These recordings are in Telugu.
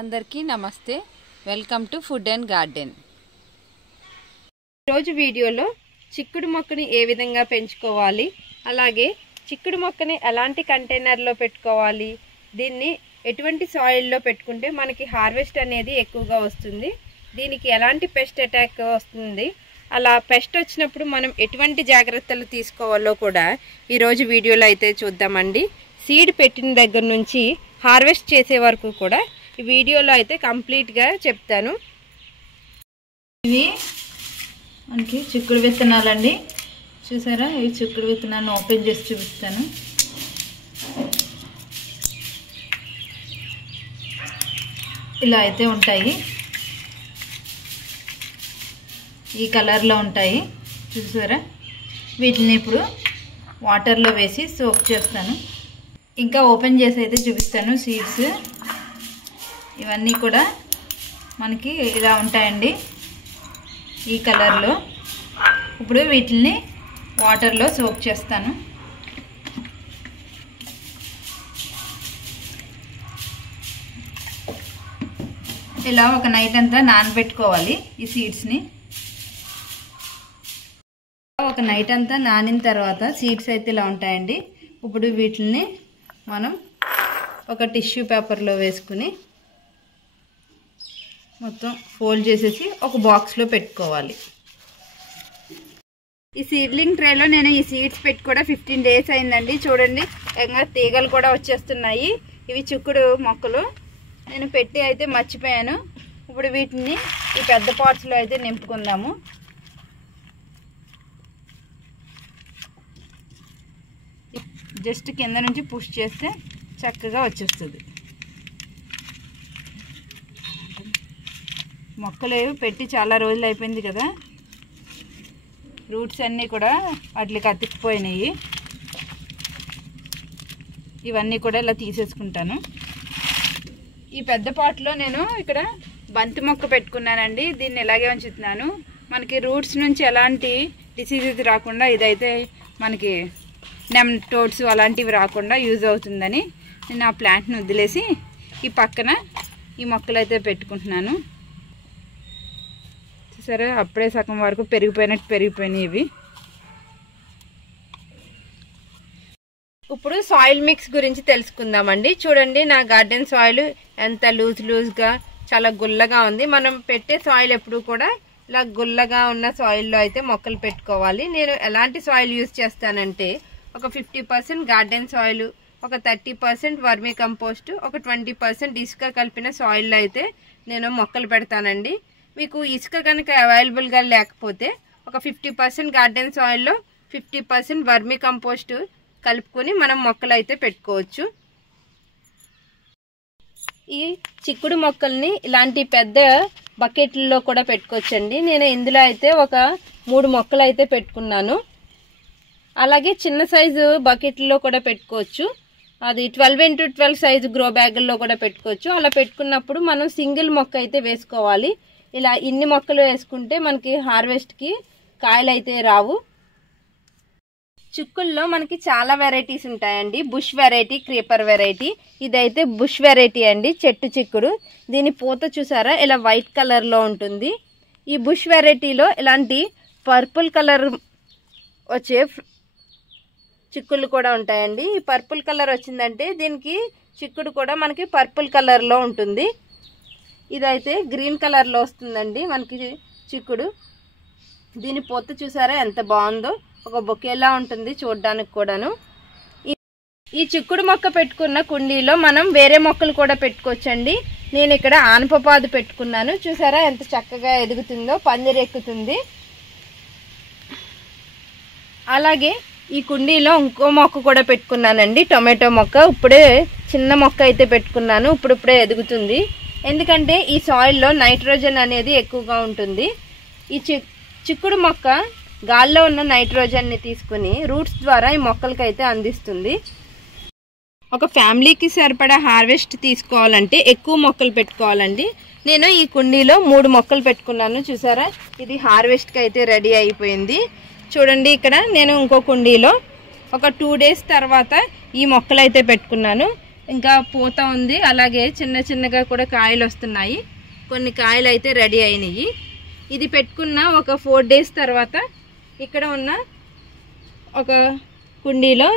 అందరికీ నమస్తే. Welcome to food and garden. ఈరోజు వీడియోలో చిక్కుడు మొక్కని ఏ విధంగా పెంచుకోవాలి, అలాగే చిక్కుడు మొక్కని ఎలాంటి కంటైనర్లో పెట్టుకోవాలి, దీన్ని ఎటువంటి సాయిల్లో పెట్టుకుంటే మనకి హార్వెస్ట్ అనేది ఎక్కువగా వస్తుంది, దీనికి ఎలాంటి పెస్ట్ అటాక్ వస్తుంది, అలా పెస్ట్ వచ్చినప్పుడు మనం ఎటువంటి జాగ్రత్తలు తీసుకోవాలో కూడా ఈరోజు వీడియోలో అయితే చూద్దామండి. సీడ్ పెట్టిన దగ్గర నుంచి హార్వెస్ట్ చేసే వరకు కూడా ఈ వీడియోలో అయితే కంప్లీట్గా చెప్తాను. ఇవి మనకి చిక్కుడు విత్తనాలండి. చూసారా, ఈ చిక్కుడు విత్తనాలను ఓపెన్ చేసి చూపిస్తాను. ఇలా అయితే ఉంటాయి, ఈ కలర్లో ఉంటాయి. చూసారా, వీటిని ఇప్పుడు వాటర్లో వేసి సోక్ చేస్తాను. ఇంకా ఓపెన్ చేసి అయితే చూపిస్తాను. సీడ్స్ ఇవన్నీ కూడా మనకి ఇలా ఉంటాయండి, ఈ కలర్లో. ఇప్పుడు వీటిని వాటర్లో సోక్ చేస్తాను. ఇలా ఒక నైట్ అంతా నానబెట్టుకోవాలి ఈ సీడ్స్ని. ఒక నైట్ అంతా నానిన తర్వాత సీడ్స్ అయితే ఇలా ఉంటాయండి. ఇప్పుడు వీటిని మనం ఒక టిష్యూ పేపర్లో వేసుకుని మొత్తం ఫోల్డ్ చేసేసి ఒక బాక్స్లో పెట్టుకోవాలి. ఈ సీడ్లింగ్ ట్రేలో నేను ఈ సీడ్స్ పెట్టి కూడా 15 days అయిందండి. చూడండి, ఇంకా తీగలు కూడా వచ్చేస్తున్నాయి. ఇవి చిక్కుడు మొక్కలు నేను పెట్టి అయితే మర్చిపోయాను. ఇప్పుడు వీటిని ఈ పెద్ద పాట్స్లో అయితే నింపుకుందాము. జస్ట్ కింద నుంచి పుష్ చేస్తే చక్కగా వచ్చేస్తుంది. మొక్కలు పెట్టి చాలా రోజులు అయిపోయింది కదా, రూట్స్ అన్నీ కూడా వాటికి అతికిపోయినాయి. ఇవన్నీ కూడా ఇలా తీసేసుకుంటాను. ఈ పెద్ద పాట్లో నేను ఇక్కడ బంతి మొక్క పెట్టుకున్నానండి. దీన్ని ఇలాగే ఉంచుతున్నాను. మనకి రూట్స్ నుంచి ఎలాంటి డిసీజెస్ రాకుండా, ఇదైతే మనకి నెమటోడ్స్ అలాంటివి రాకుండా యూజ్ అవుతుందని నేను ఆ ప్లాంట్ని వదిలేసి ఈ పక్కన ఈ మొక్కలు అయితే పెట్టుకుంటున్నాను. సరే, అప్పుడే సగం వరకు పెరిగిపోయినాయి ఇవి. ఇప్పుడు సాయిల్ మిక్స్ గురించి తెలుసుకుందామండి. చూడండి, నా గార్డెన్ సాయిల్ ఎంత లూజ్గా చాలా గుల్లగా ఉంది. మనం పెట్టే సాయిల్ ఎప్పుడు కూడా ఇలా గుల్లగా ఉన్న సాయిల్లో అయితే మొక్కలు పెట్టుకోవాలి. నేను ఎలాంటి సాయిల్ యూజ్ చేస్తానంటే, ఒక 50% గార్డెన్ సాయిల్, ఒక 30% వర్మీ కంపోస్ట్, ఒక 20% ఇసుక కలిపిన సాయిల్లో అయితే నేను మొక్కలు పెడతానండి. మీకు ఇసుక కనుక అవైలబుల్గా లేకపోతే ఒక 50% గార్డెన్ సాయిల్లో 50% వర్మీ కంపోస్ట్ కలుపుకొని మనం మొక్కలు అయితే పెట్టుకోవచ్చు. ఈ చిక్కుడు మొక్కల్ని ఇలాంటి పెద్ద బకెట్లలో కూడా పెట్టుకోవచ్చండి. నేను ఇందులో అయితే ఒక 3 మొక్కలు అయితే పెట్టుకున్నాను. అలాగే చిన్న సైజు బకెట్లో కూడా పెట్టుకోవచ్చు. అది 12x12 సైజు గ్రో బ్యాగుల్లో కూడా పెట్టుకోవచ్చు. అలా పెట్టుకున్నప్పుడు మనం సింగిల్ మొక్క అయితే వేసుకోవాలి. ఇలా ఇన్ని మొక్కలు వేసుకుంటే మనకి హార్వెస్ట్కి కాయలు అయితే రావు. చిక్కుల్లో మనకి చాలా వెరైటీస్ ఉంటాయండి. Bush variety, creeper variety. ఇదైతే బుష్ వెరైటీ అండి, చెట్టు చిక్కుడు. దీని పూత చూసారా, ఇలా వైట్ కలర్లో ఉంటుంది. ఈ బుష్ వెరైటీలో ఇలాంటి పర్పుల్ కలర్ వచ్చే చిక్కుళ్ళు కూడా ఉంటాయండి. ఈ పర్పుల్ కలర్ వచ్చిందంటే దీనికి చిక్కుడు కూడా మనకి పర్పుల్ కలర్లో ఉంటుంది. ఇదైతే గ్రీన్ కలర్లో వస్తుందండి మనకి చిక్కుడు. దీని పూత చూసారా ఎంత బాగుందో, ఒక బొకేలా ఉంటుంది చూడడానికి కూడాను. ఈ చిక్కుడు మొక్క పెట్టుకున్న కుండీలో మనం వేరే మొక్కలు కూడా పెట్టుకోవచ్చండి. నేను ఇక్కడ ఆనపపాదు పెట్టుకున్నాను. చూసారా ఎంత చక్కగా ఎదుగుతుందో, పందిరెక్కుతుంది. అలాగే ఈ కుండీలో ఇంకో మొక్క కూడా పెట్టుకున్నానండి, టొమాటో మొక్క. ఇప్పుడే చిన్న మొక్క అయితే పెట్టుకున్నాను, ఇప్పుడిప్పుడే ఎదుగుతుంది. ఎందుకంటే ఈ సాయిల్లో నైట్రోజన్ అనేది ఎక్కువగా ఉంటుంది. ఈ చిక్కుడు మొక్క గాల్లో ఉన్న నైట్రోజన్ని తీసుకుని రూట్స్ ద్వారా ఈ మొక్కలకి అయితే అందిస్తుంది. ఒక ఫ్యామిలీకి సరిపడా హార్వెస్ట్ తీసుకోవాలంటే ఎక్కువ మొక్కలు పెట్టుకోవాలండి. నేను ఈ కుండీలో 3 మొక్కలు పెట్టుకున్నాను. చూసారా, ఇది హార్వెస్ట్కి అయితే రెడీ అయిపోయింది. చూడండి, ఇక్కడ నేను ఇంకో కుండీలో ఒక 2 days తర్వాత ఈ మొక్కలు అయితే పెట్టుకున్నాను. ఇంకా పూత ఉంది, అలాగే చిన్న చిన్నగా కూడా కాయలు వస్తున్నాయి. కొన్ని కాయలు అయితే రెడీ అయినాయి. ఇది పెట్టుకున్న ఒక 4 days తర్వాత ఇక్కడ ఉన్న ఒక కుండీలో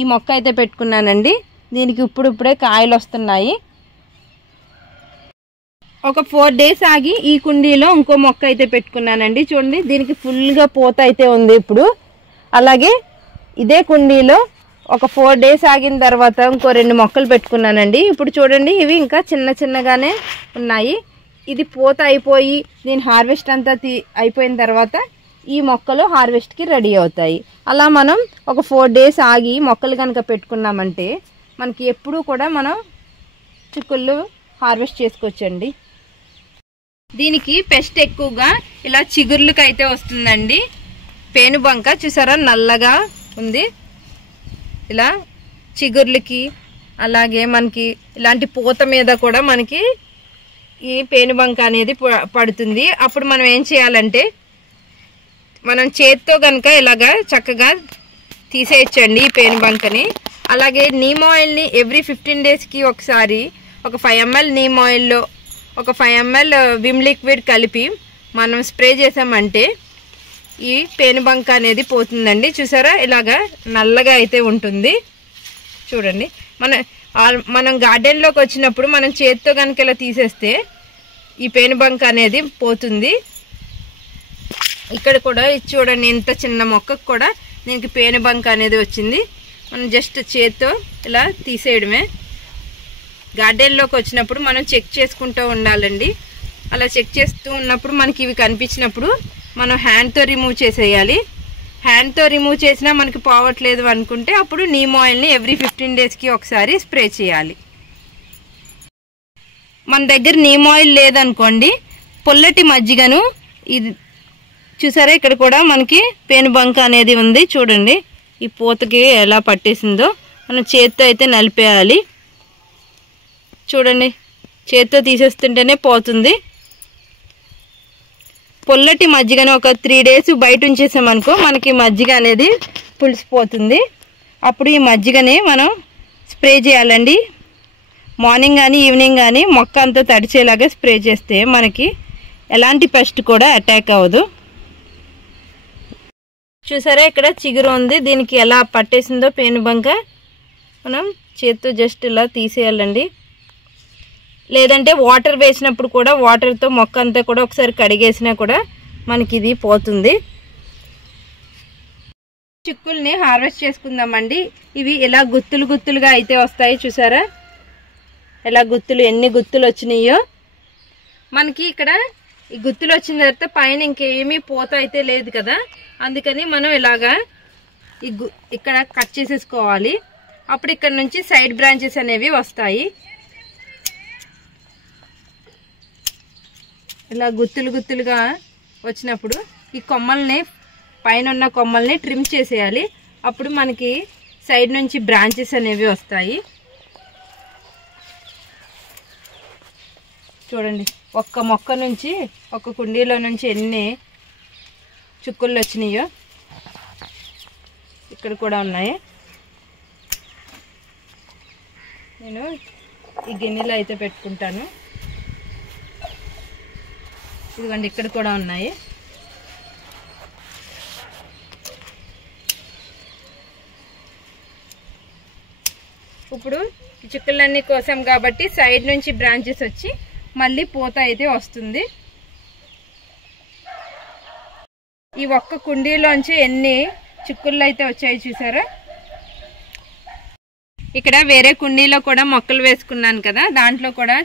ఈ మొక్క అయితే పెట్టుకున్నానండి. దీనికి ఇప్పుడిప్పుడే కాయలు వస్తున్నాయి. ఒక 4 days ఆగి ఈ కుండీలో ఇంకో మొక్క అయితే పెట్టుకున్నానండి. చూడండి, దీనికి ఫుల్గా పూత అయితే ఉంది ఇప్పుడు. అలాగే ఇదే కుండీలో ఒక 4 days ఆగిన తర్వాత ఇంకో 2 మొక్కలు పెట్టుకున్నానండి. ఇప్పుడు చూడండి, ఇవి ఇంకా చిన్న చిన్నగానే ఉన్నాయి. ఇది పూత అయిపోయి దీని హార్వెస్ట్ అంతా అయిపోయిన తర్వాత ఈ మొక్కలు హార్వెస్ట్కి రెడీ అవుతాయి. అలా మనం ఒక 4 days ఆగి మొక్కలు కనుక పెట్టుకున్నామంటే మనకి ఎప్పుడూ కూడా మనం చిక్కుళ్ళు హార్వెస్ట్ చేసుకోవచ్చండి. దీనికి పెస్ట్ ఎక్కువగా ఇలా చిగుర్లకు అయితే వస్తుందండి. పేనుబంక చూసారా, నల్లగా ఉంది. ఇలా చిగుర్లకి అలాగే మనకి ఇలాంటి పూత మీద కూడా మనకి ఈ పేనుబంక అనేది పడుతుంది. అప్పుడు మనం ఏం చేయాలంటే మనం చేత్తో కనుక ఇలాగా చక్కగా తీసేయచ్చండి ఈ పేనుబంకని. అలాగే నీమ్ ఆయిల్ని ఎవ్రీ 15 daysకి ఒకసారి ఒక 5 ml నీమ్ ఆయిల్లో ఒక 5 ml విమ్ లిక్విడ్ కలిపి మనం స్ప్రే చేసామంటే ఈ పేనుబంక అనేది పోతుందండి. చూసారా, ఇలాగా నల్లగా అయితే ఉంటుంది. చూడండి, మనం గార్డెన్లోకి వచ్చినప్పుడు మనం చేత్తో కనుక ఇలా తీసేస్తే ఈ పేనుబంక అనేది పోతుంది. ఇక్కడ కూడా చూడండి, ఇంత చిన్న మొక్కకు కూడా దీనికి పేనుబంక అనేది వచ్చింది. మనం జస్ట్ చేత్తో ఇలా తీసేయడమే. గార్డెన్లోకి వచ్చినప్పుడు మనం చెక్ చేసుకుంటూ ఉండాలండి. అలా చెక్ చేస్తూ ఉన్నప్పుడు మనకి ఇవి కనిపించినప్పుడు మనం హ్యాండ్తో రిమూవ్ చేసేయాలి. హ్యాండ్తో రిమూవ్ చేసినా మనకి పోవట్లేదు అనుకుంటే అప్పుడు నీమ్ ఆయిల్ని ఎవ్రీ 15 daysకి ఒకసారి స్ప్రే చేయాలి. మన దగ్గర నీమ్ ఆయిల్ లేదనుకోండి, పుల్లటి మజ్జిగను, ఇది చూసారా ఇక్కడ కూడా మనకి పేనుబంక అనేది ఉంది. చూడండి, ఈ పూతకి ఎలా పట్టేసిందో మనం చేత్తో అయితే నలిపేయాలి. చూడండి, చేత్తో తీసేస్తుంటేనే పోతుంది. పుల్లటి మజ్జిగను ఒక 3 days బయట ఉంచేసామనుకో మనకి మజ్జిగ అనేది పులిసిపోతుంది. అప్పుడు ఈ మజ్జిగని మనం స్ప్రే చేయాలండి. మార్నింగ్ కానీ ఈవినింగ్ కానీ మొక్క అంతా తడిచేలాగా స్ప్రే చేస్తే మనకి ఎలాంటి పెస్ట్ కూడా అటాక్ అవ్వదు. చూసారా, ఇక్కడ చిగురు ఉంది. దీనికి ఎలా పట్టేసిందో పేనుబంక మనం చేత్తో జస్ట్ ఇలా తీసేయాలండి. లేదంటే వాటర్ వేసినప్పుడు కూడా వాటర్తో మొక్క అంతా కూడా ఒకసారి కడిగేసినా కూడా మనకి ఇది పోతుంది. చిక్కుల్ని హార్వెస్ట్ చేసుకుందామండి. ఇవి ఇలా గుత్తులు గుత్తులుగా అయితే వస్తాయి. చూసారా, ఎలా గుత్తులు, ఎన్ని గుత్తులు వచ్చినాయో. మనకి ఇక్కడ ఈ గుత్తులు వచ్చిన తర్వాత పైన ఇంకేమీ పూత అయితే లేదు కదా, అందుకని మనం ఇలాగా ఇక్కడ కట్ చేసేసుకోవాలి. అప్పుడు ఇక్కడ నుంచి సైడ్ బ్రాంచెస్ అనేవి వస్తాయి. ఇలా గుత్తులు గుత్తులుగా వచ్చినప్పుడు ఈ కొమ్మల్ని, పైన ఉన్న కొమ్మల్ని ట్రిమ్ చేసేయాలి. అప్పుడు మనకి సైడ్ నుంచి బ్రాంచెస్ అనేవి వస్తాయి. చూడండి, ఒక్క మొక్క నుంచి, ఒక కుండీలో నుంచి ఎన్ని చుక్కుళ్ళు వచ్చినాయో. ఇక్కడ కూడా ఉన్నాయి. నేను ఈ గిన్నెలో అయితే పెట్టుకుంటాను. ఇదిగోండి, ఇక్కడ కూడా ఉన్నాయి. ఇప్పుడు చిక్కులన్నీ కోసాం కాబట్టి సైడ్ నుంచి బ్రాంచెస్ వచ్చి మళ్ళీ పూత అయితే వస్తుంది. ఈ ఒక్క కుండీలోంచి ఎన్ని చిక్కుళ్ళు అయితే వచ్చాయి చూసారా. ఇక్కడ వేరే కుండీలో కూడా మొక్కలు వేసుకున్నాను కదా, దాంట్లో కూడా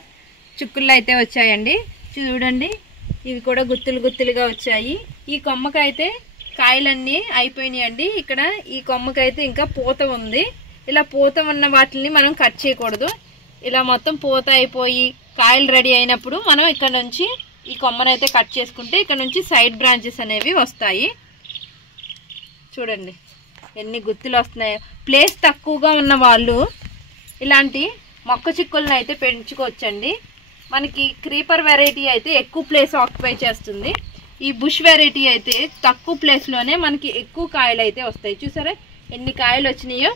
చిక్కుళ్ళు అయితే వచ్చాయండి. చూడండి, ఇవి కూడా గుత్తులు గుత్తులుగా వచ్చాయి. ఈ కొమ్మకైతే కాయలన్నీ అయిపోయినాయండి. ఇక్కడ ఈ కొమ్మకైతే ఇంకా పూత ఉంది. ఇలా పూత ఉన్న వాటిని మనం కట్ చేయకూడదు. ఇలా మొత్తం పూత అయిపోయి కాయలు రెడీ అయినప్పుడు మనం ఇక్కడ నుంచి ఈ కొమ్మనైతే కట్ చేసుకుంటే ఇక్కడ నుంచి సైడ్ బ్రాంచెస్ అనేవి వస్తాయి. చూడండి ఎన్ని గుత్తులు వస్తున్నాయో. ప్లేస్ తక్కువగా ఉన్న వాళ్ళు ఇలాంటి మొక్క చిక్కులను అయితే పెంచుకోవచ్చండి. మనకి క్రీపర్ వెరైటీ అయితే ఎక్కువ ప్లేస్ ఆక్యుపై చేస్తుంది. ఈ బుష్ వెరైటీ అయితే తక్కువ ప్లేస్లోనే మనకి ఎక్కువ కాయలు అయితే వస్తాయి. చూసారా ఎన్ని కాయలు వచ్చినాయో.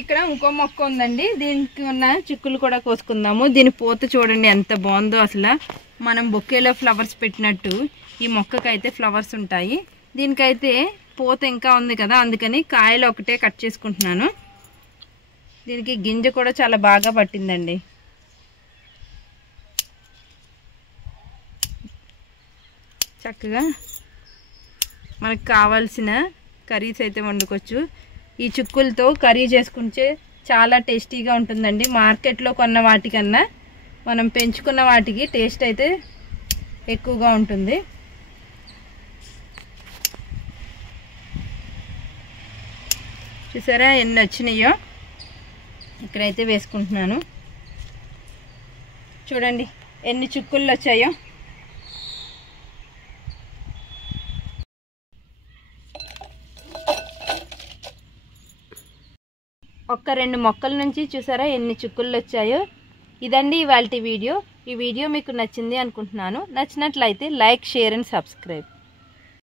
ఇక్కడ ఇంకో మొక్క ఉందండి, దీనికి ఉన్న చిక్కులు కూడా కోసుకుందాము. దీని పూత చూడండి ఎంత బాగుందో, అసలు మనం బొకేలో ఫ్లవర్స్ పెట్టినట్టు ఈ మొక్కకైతే ఫ్లవర్స్ ఉంటాయి. దీనికైతే పూత ఇంకా ఉంది కదా, అందుకని కాయలు ఒకటే కట్ చేసుకుంటున్నాను. దీనికి గింజ కూడా చాలా బాగా పట్టిందండి. చక్కగా మనకు కావాల్సిన కర్రీస్ అయితే వండుకోవచ్చు. ఈ చిక్కులతో కర్రీ చేసుకుంటే చాలా టేస్టీగా ఉంటుందండి. మార్కెట్లో కొన్న వాటికన్నా మనం పెంచుకున్న వాటికి టేస్ట్ అయితే ఎక్కువగా ఉంటుంది. చూసారా ఎన్ని వచ్చినాయో, ఇక్కడైతే వేసుకుంటున్నాను. చూడండి ఎన్ని చిక్కుళ్ళు వచ్చాయో. ఒక్క 2 మొక్కల నుంచి చూసారా ఎన్ని చిక్కుళ్ళు వచ్చాయో. ఇదండి ఇవాల్టి వీడియో. ఈ వీడియో మీకు నచ్చింది అనుకుంటున్నాను. నచ్చినట్లయితే లైక్, షేర్ అండ్ సబ్స్క్రైబ్.